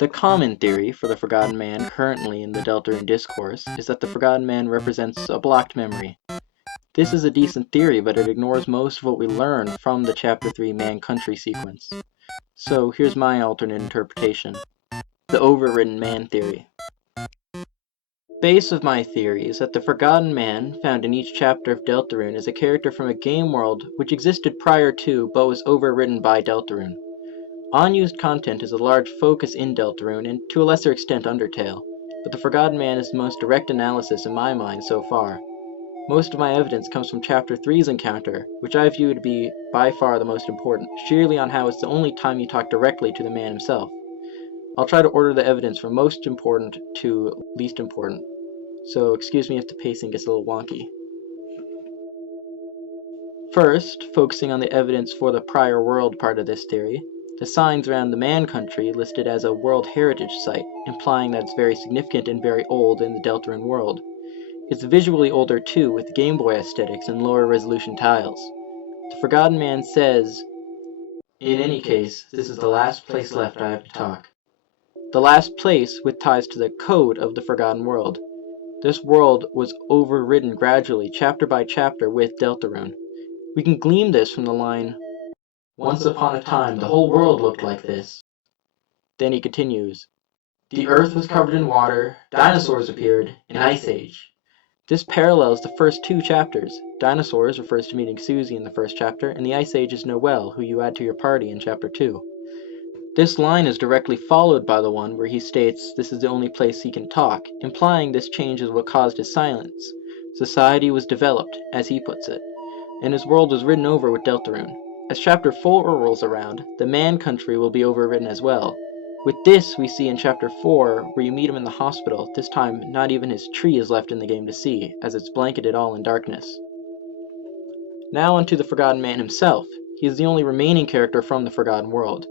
The common theory for the Forgotten Man currently in the Deltarune discourse is that the Forgotten Man represents a blocked memory. This is a decent theory, but it ignores most of what we learn from the Chapter 3 Man-Country sequence. So here's my alternate interpretation. The overridden man theory. Base of my theory is that the Forgotten Man, found in each chapter of Deltarune, is a character from a game world which existed prior to, but was overwritten by Deltarune. Unused content is a large focus in Deltarune, and to a lesser extent Undertale, but the Forgotten Man is the most direct analysis in my mind so far. Most of my evidence comes from Chapter 3's encounter, which I view to be by far the most important, sheerly on how it's the only time you talk directly to the man himself. I'll try to order the evidence from most important to least important, so excuse me if the pacing gets a little wonky. First, focusing on the evidence for the prior world part of this theory, the signs around the Man Country listed as a World Heritage Site, implying that it's very significant and very old in the Deltarune world. It's visually older too, with Game Boy aesthetics and lower resolution tiles. The Forgotten Man says, "In any case, this is the last place left I have to talk." The last place with ties to the code of the Forgotten World. This world was overridden gradually, chapter by chapter, with Deltarune. We can glean this from the line, "Once upon a time, the whole world looked like this." Then he continues, "The earth was covered in water, dinosaurs appeared, an ice age." This parallels the first two chapters. Dinosaurs refers to meeting Susie in the first chapter, and the ice age is Noelle, who you add to your party in chapter 2. This line is directly followed by the one where he states this is the only place he can talk, implying this change is what caused his silence. Society was developed, as he puts it, and his world was ridden over with Deltarune. As chapter 4 rolls around, the Man Country will be overridden as well. With this we see in chapter 4, where you meet him in the hospital. This time not even his tree is left in the game to see, as it's blanketed all in darkness. Now onto the Forgotten Man himself. He is the only remaining character from the Forgotten World.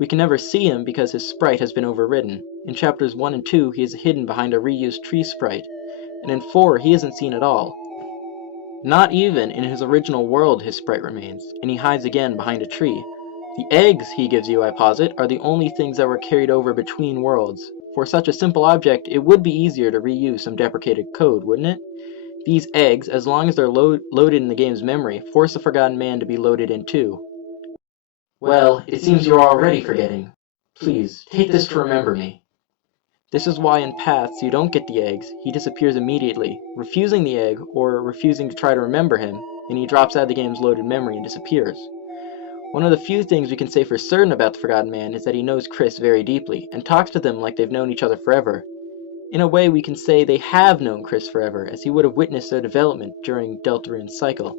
We can never see him because his sprite has been overridden. In chapters 1 and 2 he is hidden behind a reused tree sprite, and in 4 he isn't seen at all. Not even in his original world his sprite remains, and he hides again behind a tree. The eggs he gives you, I posit, are the only things that were carried over between worlds. For such a simple object, it would be easier to reuse some deprecated code, wouldn't it? These eggs, as long as they're loaded in the game's memory, force the Forgotten Man to be loaded in too. Well, it seems you are already forgetting. Please, take this to remember me. This is why in paths you don't get the eggs, he disappears immediately, refusing the egg or refusing to try to remember him, and he drops out of the game's loaded memory and disappears. One of the few things we can say for certain about the Forgotten Man is that he knows Chris very deeply, and talks to them like they've known each other forever. In a way we can say they have known Chris forever, as he would have witnessed their development during Deltarune's cycle.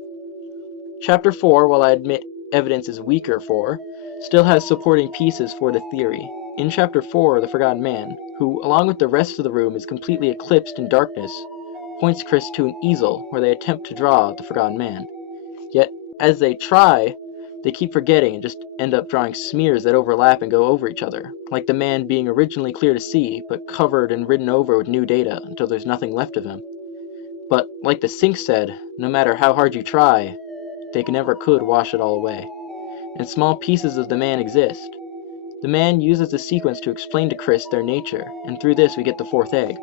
Chapter 4, while I admit evidence is weaker for, still has supporting pieces for the theory. In Chapter 4, the Forgotten Man, who, along with the rest of the room, is completely eclipsed in darkness, points Chris to an easel where they attempt to draw the Forgotten Man. Yet, as they try, they keep forgetting and just end up drawing smears that overlap and go over each other, like the man being originally clear to see, but covered and ridden over with new data until there's nothing left of him. But, like the Sink said, no matter how hard you try, they never could wash it all away. And small pieces of the man exist. The man uses the sequence to explain to Chris their nature, and through this we get the fourth egg.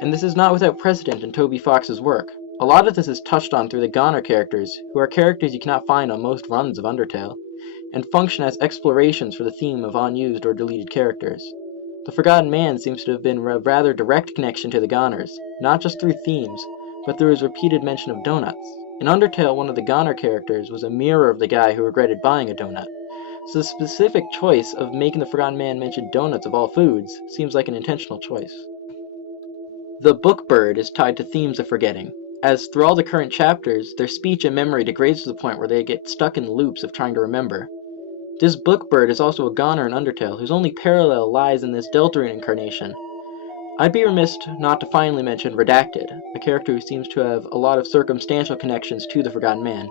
And this is not without precedent in Toby Fox's work. A lot of this is touched on through the Goner characters, who are characters you cannot find on most runs of Undertale, and function as explorations for the theme of unused or deleted characters. The Forgotten Man seems to have been a rather direct connection to the Goners, not just through themes, but through his repeated mention of donuts. In Undertale, one of the Goner characters was a mirror of the guy who regretted buying a donut, so the specific choice of making the Forgotten Man mention donuts of all foods seems like an intentional choice. The book bird is tied to themes of forgetting, as through all the current chapters, their speech and memory degrades to the point where they get stuck in loops of trying to remember. This book bird is also a Goner in Undertale, whose only parallel lies in this Deltarune incarnation. I'd be remiss not to finally mention Redacted, a character who seems to have a lot of circumstantial connections to the Forgotten Man.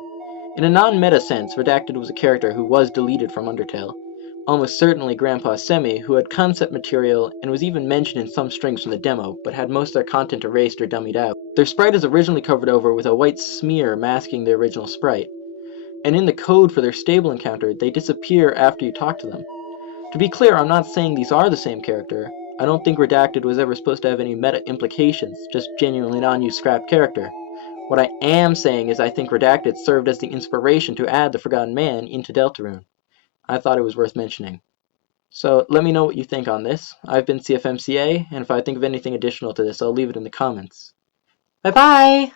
In a non-meta sense, Redacted was a character who was deleted from Undertale. Almost certainly Grandpa Semi, who had concept material and was even mentioned in some strings from the demo, but had most of their content erased or dummied out. Their sprite is originally covered over with a white smear masking their original sprite. And in the code for their stable encounter, they disappear after you talk to them. To be clear, I'm not saying these are the same character. I don't think Redacted was ever supposed to have any meta implications, just genuinely non-used scrap character. What I am saying is I think Redacted served as the inspiration to add the Forgotten Man into Deltarune. I thought it was worth mentioning. So let me know what you think on this. I've been CFMCA, and if I think of anything additional to this, I'll leave it in the comments. Bye bye!